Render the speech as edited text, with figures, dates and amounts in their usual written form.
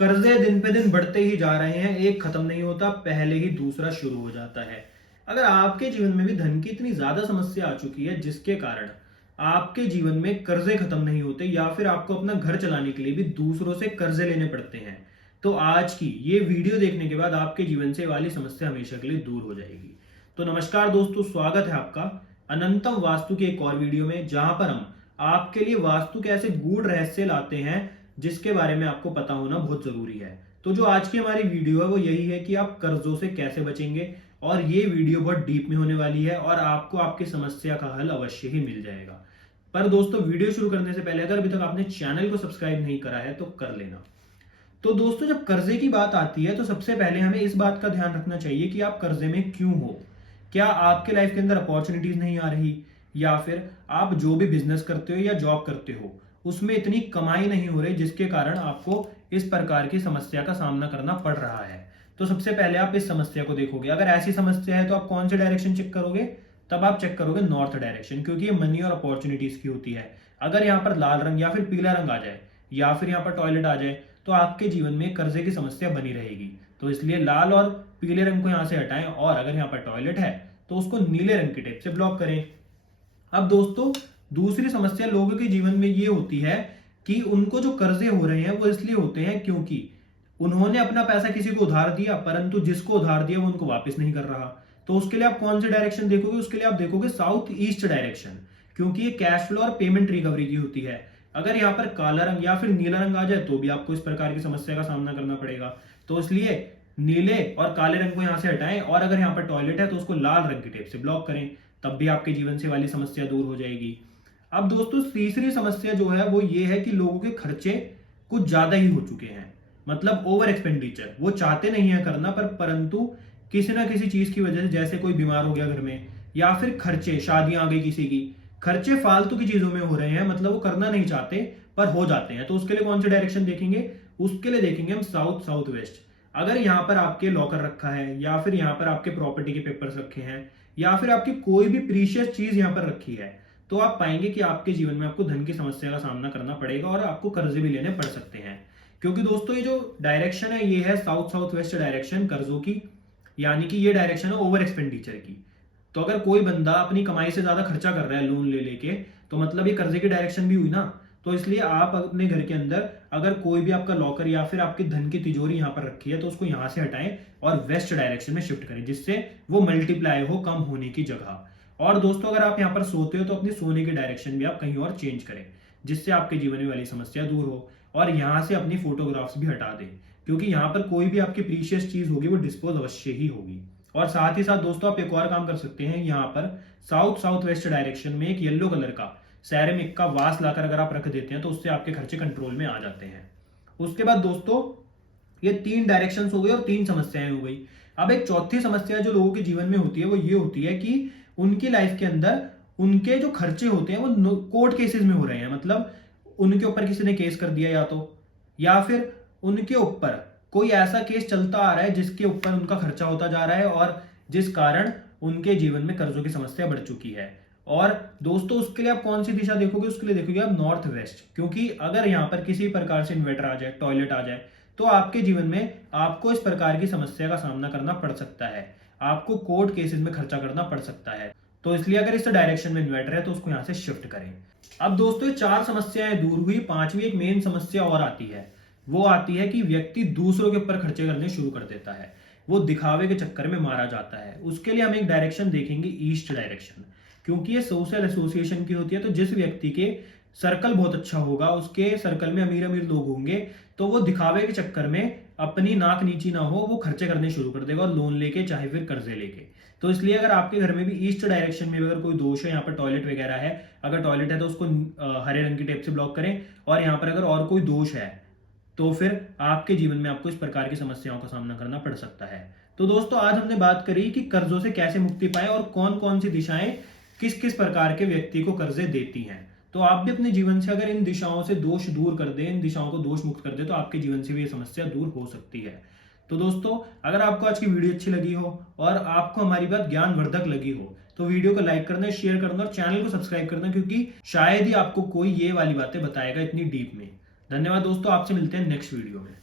कर्जे दिन पे दिन बढ़ते ही जा रहे हैं, एक खत्म नहीं होता, पहले ही दूसरा शुरू हो जाता है। अगर आपके जीवन में भी धन की इतनी ज्यादा समस्या आ चुकी है जिसके कारण आपके जीवन में कर्जे खत्म नहीं होते या फिर आपको अपना घर चलाने के लिए भी दूसरों से कर्जे लेने पड़ते हैं, तो आज की ये वीडियो देखने के बाद आपके जीवन से वाली समस्या हमेशा के लिए दूर हो जाएगी। तो नमस्कार दोस्तों, स्वागत है आपका अनंतम वास्तु की एक और वीडियो में, जहां पर हम आपके लिए वास्तु के ऐसे गूढ़ रहस्य लाते हैं जिसके बारे में आपको पता होना बहुत जरूरी है। तो जो आज की हमारी वीडियो है वो यही है कि आप कर्जों से कैसे बचेंगे, और ये वीडियो बहुत डीप में होने वाली है और आपको आपकी समस्या का हल अवश्य ही मिल जाएगा। पर दोस्तों, वीडियो शुरू करने से पहले अगर अभी तक आपने चैनल को सब्सक्राइब नहीं करा है तो कर लेना। तो दोस्तों, जब कर्जे की बात आती है तो सबसे पहले हमें इस बात का ध्यान रखना चाहिए कि आप कर्जे में क्यों हो। क्या आपके लाइफ के अंदर अपॉर्चुनिटीज नहीं आ रही, या फिर आप जो भी बिजनेस करते हो या जॉब करते हो उसमें इतनी कमाई नहीं हो रही जिसके कारण आपको इस प्रकार की समस्या का सामना करना पड़ रहा है। तो सबसे पहले आप इस समस्या को देखोगे। अगर ऐसी समस्या है तो आप कौन से डायरेक्शन चेक करोगे? तब आप चेक करोगे नॉर्थ डायरेक्शन, क्योंकि ये मनी और अपॉर्चुनिटीज की होती है। अगर यहाँ पर लाल रंग या फिर पीला रंग आ जाए या फिर यहाँ पर टॉयलेट आ जाए तो आपके जीवन में कर्जे की समस्या बनी रहेगी। तो इसलिए लाल और पीले रंग को यहाँ से हटाएं, और अगर यहाँ पर टॉयलेट है तो उसको नीले रंग की टेप से ब्लॉक करें। अब दोस्तों, दूसरी समस्या लोगों के जीवन में ये होती है कि उनको जो कर्जे हो रहे हैं वो इसलिए होते हैं क्योंकि उन्होंने अपना पैसा किसी को उधार दिया, परंतु जिसको उधार दिया वो उनको वापस नहीं कर रहा। तो उसके लिए आप कौन से डायरेक्शन देखोगे? उसके लिए आप देखोगे साउथ ईस्ट डायरेक्शन, क्योंकि ये कैश फ्लो और पेमेंट रिकवरी की होती है। अगर यहाँ पर काला रंग या फिर नीला रंग आ जाए तो भी आपको इस प्रकार की समस्या का सामना करना पड़ेगा। तो इसलिए नीले और काले रंग को यहाँ से हटाएं, और अगर यहाँ पर टॉयलेट है तो उसको लाल रंग की टेप से ब्लॉक करें, तब भी आपके जीवन से वाली समस्या दूर हो जाएगी। अब दोस्तों, तीसरी समस्या जो है वो ये है कि लोगों के खर्चे कुछ ज्यादा ही हो चुके हैं, मतलब ओवर एक्सपेंडिचर। वो चाहते नहीं है करना, पर परंतु किसी ना किसी चीज की वजह से, जैसे कोई बीमार हो गया घर में, या फिर खर्चे, शादियां आ गई किसी की, खर्चे फालतू की चीजों में हो रहे हैं, मतलब वो करना नहीं चाहते पर हो जाते हैं। तो उसके लिए कौन से डायरेक्शन देखेंगे? उसके लिए देखेंगे हम साउथ साउथ वेस्ट। अगर यहाँ पर आपके लॉकर रखा है, या फिर यहाँ पर आपके प्रॉपर्टी के पेपर्स रखे हैं, या फिर आपकी कोई भी प्रीशियस चीज यहाँ पर रखी है, तो आप पाएंगे कि आपके जीवन में आपको धन की समस्या का सामना करना पड़ेगा और आपको कर्जे भी लेने पड़ सकते हैं। क्योंकि दोस्तों, ये जो डायरेक्शन है ये है साउथ साउथ वेस्ट डायरेक्शन कर्जों की, यानी कि ये डायरेक्शन है ओवर एक्सपेंडिचर की। तो अगर कोई बंदा अपनी कमाई से ज्यादा खर्चा कर रहा है लोन ले लेके, तो मतलब ये कर्जे की डायरेक्शन भी हुई ना। तो इसलिए आप अपने घर के अंदर अगर कोई भी आपका लॉकर या फिर आपकी धन की तिजोरी यहाँ पर रखी है तो उसको यहाँ से हटाएं और वेस्ट डायरेक्शन में शिफ्ट करें, जिससे वो मल्टीप्लाई हो कम होने की जगह। और दोस्तों, अगर आप यहाँ पर सोते हो तो अपनी सोने की डायरेक्शन भी आप कहीं और चेंज करें, जिससे आपके जीवन में वाली समस्या दूर हो। और यहाँ से अपनी फोटोग्राफ्स भी हटा दें, क्योंकि यहाँ पर कोई भी आपकी प्रीशियस चीज होगी वो डिस्पोज अवश्य ही होगी। और साथ ही साथ दोस्तों, आप एक और काम कर सकते हैं। यहाँ पर साउथ साउथ वेस्ट डायरेक्शन में एक येलो कलर का सैरेमिक का वास लाकर अगर आप रख देते हैं तो उससे आपके खर्चे कंट्रोल में आ जाते हैं। उसके बाद दोस्तों, ये तीन डायरेक्शंस हो गए और तीन समस्याएं हो गई। अब एक चौथी समस्या जो लोगों के जीवन में होती है वो ये होती है कि उनकी लाइफ के अंदर उनके जो खर्चे होते हैं वो कोर्ट केसेस में हो रहे हैं। मतलब उनके ऊपर किसी ने केस कर दिया, या फिर उनके ऊपर कोई ऐसा केस चलता आ रहा है जिसके ऊपर उनका खर्चा होता जा रहा है और जिस कारण उनके जीवन में कर्जों की समस्या बढ़ चुकी है। और दोस्तों, उसके लिए आप कौन सी दिशा देखोगे? उसके लिए देखोगे आप नॉर्थ वेस्ट, क्योंकि अगर यहाँ पर किसी प्रकार से इन्वर्टर आ जाए, टॉयलेट आ जाए, तो आपके जीवन में आपको इस प्रकार की समस्या का सामना करना पड़ सकता है। आपको कोर्ट केसेस में खर्चा करना पड़ सकता है। तो इसलिए अगर इस डायरेक्शन में इन्वर्टर है तो उसको यहाँ से शिफ्ट करें। अब दोस्तों, ये चार समस्याएं दूर हुई, पांचवी एक मेन समस्या और आती है। वो आती है कि व्यक्ति दूसरों के ऊपर खर्चे करने शुरू कर देता है, वो दिखावे के चक्कर में मारा जाता है। उसके लिए हम एक डायरेक्शन देखेंगे ईस्ट डायरेक्शन, क्योंकि ये सोशल एसोसिएशन की होती है। तो जिस व्यक्ति के सर्कल बहुत अच्छा होगा, उसके सर्कल में अमीर अमीर लोग होंगे, तो वो दिखावे के चक्कर में अपनी नाक नीची ना हो वो खर्चे करने शुरू कर देगा, और लोन लेके चाहे फिर कर्जे लेके। तो इसलिए अगर आपके घर में भी ईस्ट डायरेक्शन में अगर कोई दोष है, यहाँ पर टॉयलेट वगैरह है, अगर टॉयलेट है तो उसको हरे रंग की टेप से ब्लॉक करें, और यहाँ पर अगर और कोई दोष है तो फिर आपके जीवन में आपको इस प्रकार की समस्याओं का सामना करना पड़ सकता है। तो दोस्तों, आज हमने बात करी कि कर्जों से कैसे मुक्ति पाए और कौन कौन सी दिशाएं किस किस प्रकार के व्यक्ति को कर्जे देती हैं। तो आप भी अपने जीवन से अगर इन दिशाओं से दोष दूर कर दें, इन दिशाओं को दोष मुक्त कर दें, तो आपके जीवन से भी ये समस्या दूर हो सकती है। तो दोस्तों, अगर आपको आज की वीडियो अच्छी लगी हो और आपको हमारी बात ज्ञानवर्धक लगी हो तो वीडियो को लाइक करना, शेयर करना और चैनल को सब्सक्राइब करना, क्योंकि शायद ही आपको कोई ये वाली बातें बताएगा इतनी डीप में। धन्यवाद दोस्तों, आपसे मिलते हैं नेक्स्ट वीडियो में।